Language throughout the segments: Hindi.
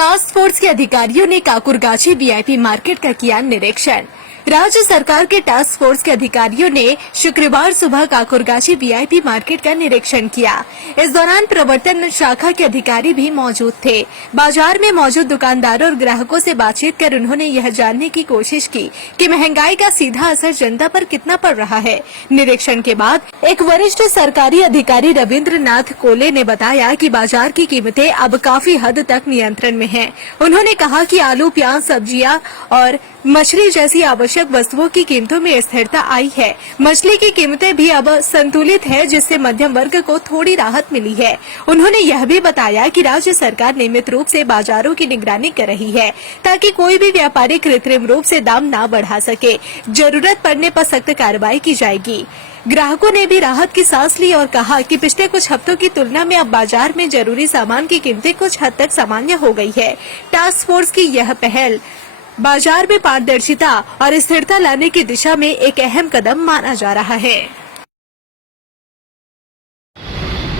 टास्क फोर्स के अधिकारियों ने काकुरगाछी वीआईपी मार्केट का किया निरीक्षण। राज्य सरकार के टास्क फोर्स के अधिकारियों ने शुक्रवार सुबह काकुरगाछी वीआईपी मार्केट का निरीक्षण किया। इस दौरान प्रवर्तन शाखा के अधिकारी भी मौजूद थे। बाजार में मौजूद दुकानदारों और ग्राहकों से बातचीत कर उन्होंने यह जानने की कोशिश की कि महंगाई का सीधा असर जनता पर कितना पड़ रहा है। निरीक्षण के बाद एक वरिष्ठ सरकारी अधिकारी रविंद्र नाथ कोले ने बताया कि बाजार की कीमतें अब काफी हद तक नियंत्रण में हैं। उन्होंने कहा कि आलू, प्याज, सब्जियां और मछली जैसी आवश्यक वस्तुओं की कीमतों में स्थिरता आई है। मछली की कीमतें भी अब संतुलित है, जिससे मध्यम वर्ग को थोड़ी राहत मिली है। उन्होंने यह भी बताया कि राज्य सरकार नियमित रूप से बाजारों की निगरानी कर रही है ताकि कोई भी व्यापारी कृत्रिम रूप से दाम न बढ़ा सके। जरूरत पड़ने पर सख्त कार्रवाई की जाएगी। ग्राहकों ने भी राहत की सांस ली और कहा कि पिछले कुछ हफ्तों की तुलना में अब बाजार में जरूरी सामान की कीमतें कुछ हद तक सामान्य हो गई है। टास्क फोर्स की यह पहल बाजार में पारदर्शिता और स्थिरता लाने की दिशा में एक अहम कदम माना जा रहा है।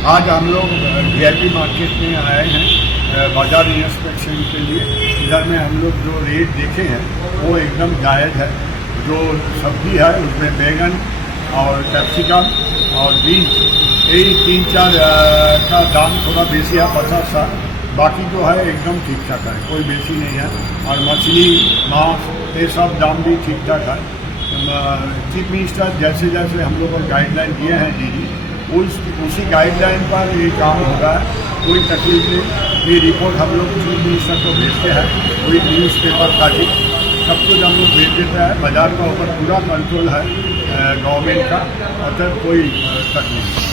आज हम लोग वीआईपी मार्केट में आए हैं बाजार इंस्पेक्शन के लिए। इधर में हम लोग जो रेट देखे हैं वो एकदम जायज़ है। जो सब्जी है उसमें बैगन और कैप्सिकम और बीन्स, यही 3-4 का दाम थोड़ा बेसी है, 50-60। बाकी जो है एकदम ठीक ठाक है, कोई बेसी नहीं है। और मछली, मांस, ये सब दाम भी ठीक ठाक है। चीफ मिनिस्टर जैसे जैसे हम लोग को गाइडलाइन दिए हैं डीजी, उसी गाइडलाइन पर ये काम हो रहा है। कोई तकलीफ नहीं। ये रिपोर्ट हम लोग चीफ मिनिस्टर को भेजते हैं, कोई न्यूज़ पेपर ताकि सब कुछ हम लोग भेज देते हैं। बाजार का ऊपर पूरा कंट्रोल है गवर्नमेंट का, अतः कोई तकलीफ नहीं।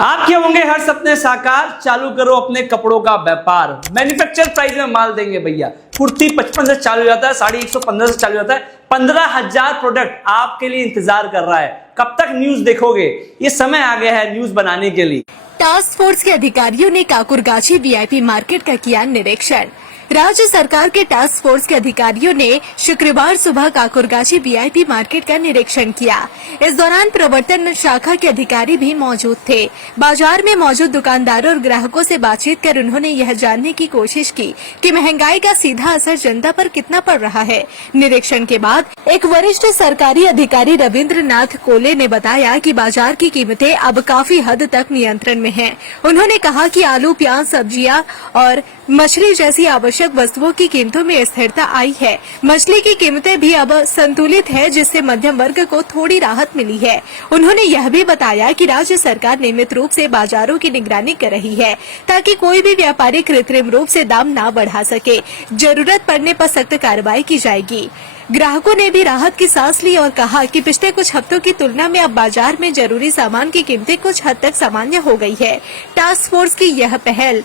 आपके होंगे हर सपने साकार, चालू करो अपने कपड़ों का व्यापार। मैन्युफैक्चर प्राइस में माल देंगे भैया। कुर्ती 55 से चालू हो जाता है, साड़ी 115 से चालू हो जाता है। 15,000 प्रोडक्ट आपके लिए इंतजार कर रहा है। कब तक न्यूज देखोगे? ये समय आ गया है न्यूज बनाने के लिए। टास्क फोर्स के अधिकारियों ने काकुरगाछी वीआईपी मार्केट का किया निरीक्षण। राज्य सरकार के टास्क फोर्स के अधिकारियों ने शुक्रवार सुबह काकुरगाछी वीआईपी मार्केट का निरीक्षण किया। इस दौरान प्रवर्तन शाखा के अधिकारी भी मौजूद थे। बाजार में मौजूद दुकानदारों और ग्राहकों से बातचीत कर उन्होंने यह जानने की कोशिश की कि महंगाई का सीधा असर जनता पर कितना पड़ रहा है। निरीक्षण के बाद एक वरिष्ठ सरकारी अधिकारी रविंद्र नाथ कोले ने बताया कि बाजार की कीमतें अब काफी हद तक नियंत्रण में हैं। उन्होंने कहा कि आलू, प्याज, सब्जियां और मछली जैसी आवश्यक वस्तुओं की कीमतों में स्थिरता आई है। मछली की कीमतें भी अब संतुलित है, जिससे मध्यम वर्ग को थोड़ी राहत मिली है। उन्होंने यह भी बताया कि राज्य सरकार नियमित रूप से बाजारों की निगरानी कर रही है ताकि कोई भी व्यापारी कृत्रिम रूप से दाम न बढ़ा सके। जरूरत पड़ने पर सख्त कार्रवाई की जाएगी। ग्राहकों ने भी राहत की सांस ली और कहा कि पिछले कुछ हफ्तों की तुलना में अब बाजार में जरूरी सामान की कीमतें कुछ हद तक सामान्य हो गई है। टास्क फोर्स की यह पहल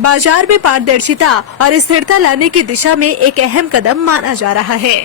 बाजार में पारदर्शिता और स्थिरता लाने की दिशा में एक अहम कदम माना जा रहा है।